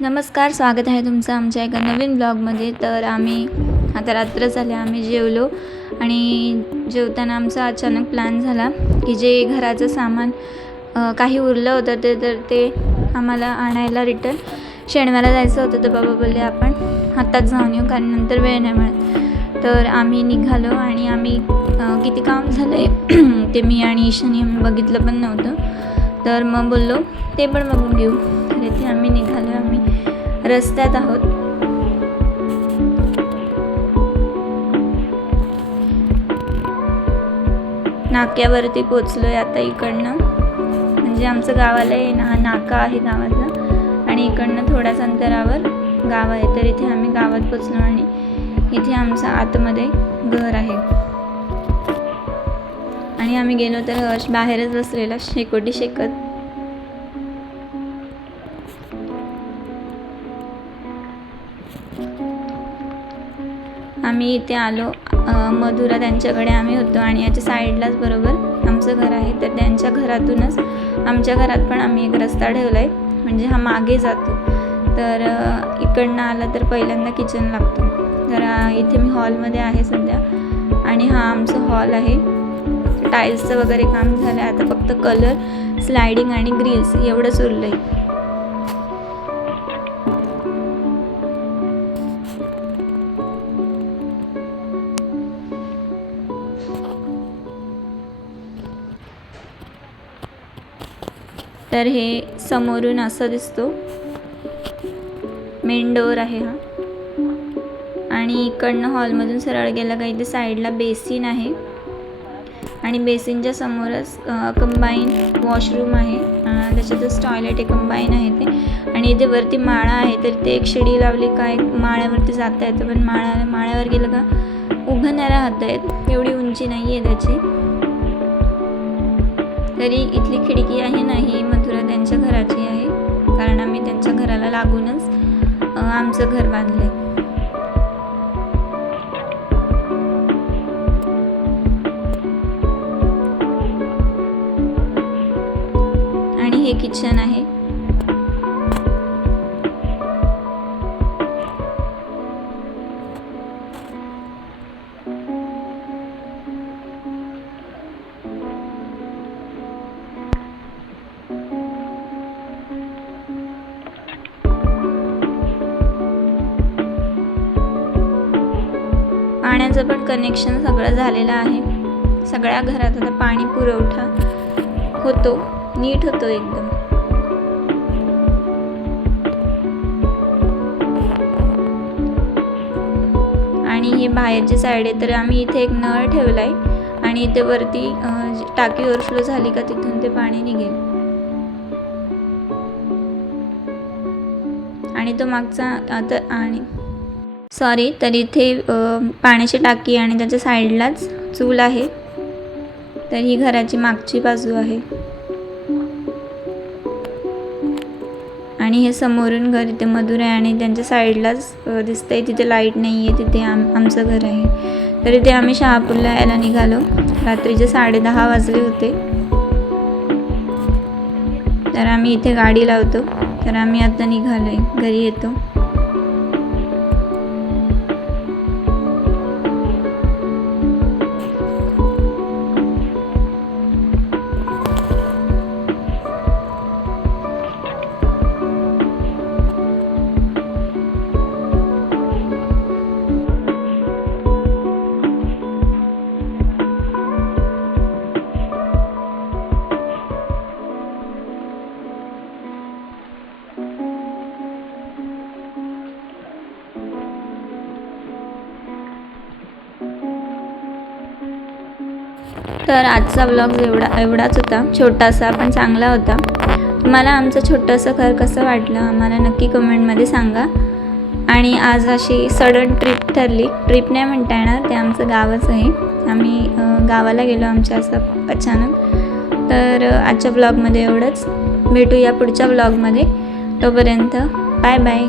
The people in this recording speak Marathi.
नमस्कार, स्वागत आहे तुमचं आमच्या एका नवीन ब्लॉगमध्ये. तर आम्ही आता रात्र झाली, आम्ही जेवलो आणि जेवताना आमचा अचानक प्लॅन झाला की जे घराचं सामान काही उरलं होतं ते आम्हाला आणायला रिटर्न शेणवायला जायचं होतं. तर बाबा बोलले आपण आत्ताच जाऊन येऊ कारण नंतर वेळ नाही मिळत. तर आम्ही निघालो आणि आम्ही किती काम झालं आहे ते मी आणि ईशानी आम्ही बघितलं पण नव्हतं. तर मग बोललो ते पण बघून घेऊ. तर इथे आम्ही निघालो, आम्ही रस्त्यात आहोत. नाक्यावरती पोचलोय आता. इकडनं म्हणजे आमचं गावाला आहे ना, नाका आहे गावातला आणि इकडनं थोड्याच अंतरावर गाव आहे. तर इथे आम्ही गावात पोचलो आणि इथे आमचं आतमध्ये घर आहे आणि आम्ही गेलो तर हर्ष बाहेरच बसलेला शेकोटी शेकत. आम्ही इथे आलो, मधुरा त्यांच्याकडे आम्ही होतो आणि याच्या साईडलाच बरोबर आमचं घर आहे. तर त्यांच्या घरातूनच आमच्या घरात पण आम्ही एक रस्ता ठेवला आहे, म्हणजे हा मागे जातो. तर इकडनं आला तर पहिल्यांदा किचन लागतो. तर इथे मी हॉलमध्ये आहे सध्या आणि हा आमचं हॉल आहे. टाईल्सचं वगैरे काम झालं आहे, आता फक्त कलर, स्लायडिंग आणि ग्रिल्स एवढंच उरलं आहे. तर हे समोरून असं दिसतो, मेन डोअर आहे हा. आणि इकडनं हॉलमधून सरळ गेलं का इथे साईडला बेसिन आहे आणि बेसिनच्या समोरच कंबाईन वॉशरूम आहे. त्याच्यातच टॉयलेट आहे, कंबाईन आहे ते. आणि इथे वरती माळा आहे, तर ते एक शिडी लावली का एक माळ्यावरती जाता येतं. पण माळ्यावर गेलं का उभं नाही राहता येत, एवढी उंची नाही आहे त्याची. तरी इथली खिडकी आहे ना, ही मधुरा त्यांच्या घराची आहे कारण आम्ही त्यांच्या घराला लागूनच आमचं घर बांधले. आणि हे किचन आहे. पाण्याचं पण कनेक्शन सगळं झालेलं आहे. सगळ्या घरात आता पाणी पुरवठा होतो, नीट होतो एकदम. आणि हे बाहेरची साईड आहे, तर आम्ही इथे एक नळ ठेवला आहे आणि इथे वरती टाकी ओव्हरफ्लो झाली का तिथून ते पाणी निघेल. आणि तो मागचा आता आणि तर इथे पाण्याची टाकी आणि त्याच्या साईडलाच चूल आहे. तर ही घराची मागची बाजू आहे आणि हे समोरून घर इथे मधुर आहे आणि त्यांच्या साईडलाच दिसतंय तिथे लाईट नाही आहे, तिथे आमचं घर आहे. तर इथे आम्ही शहापूरला यायला निघालो. रात्रीचे 10:30 वाजले होते. तर आम्ही इथे गाडी लावतो. तर आम्ही आता निघालोय, घरी येतो. तर आजचा ब्लॉग एवढाच होता, छोटासा पण चांगला होता. तुम्हाला आमचं छोटंसं घर कसं वाटलं आम्हाला नक्की कमेंटमध्ये सांगा. आणि आज अशी सडन ट्रिप ठरली, ट्रिप नाही म्हणता येणार, ते आमचं गावच आहे. आम्ही गावाला गेलो आमच्या असं अचानक. तर आजच्या ब्लॉगमध्ये एवढंच. भेटूया पुढच्या ब्लॉगमध्ये. तोपर्यंत बाय बाय.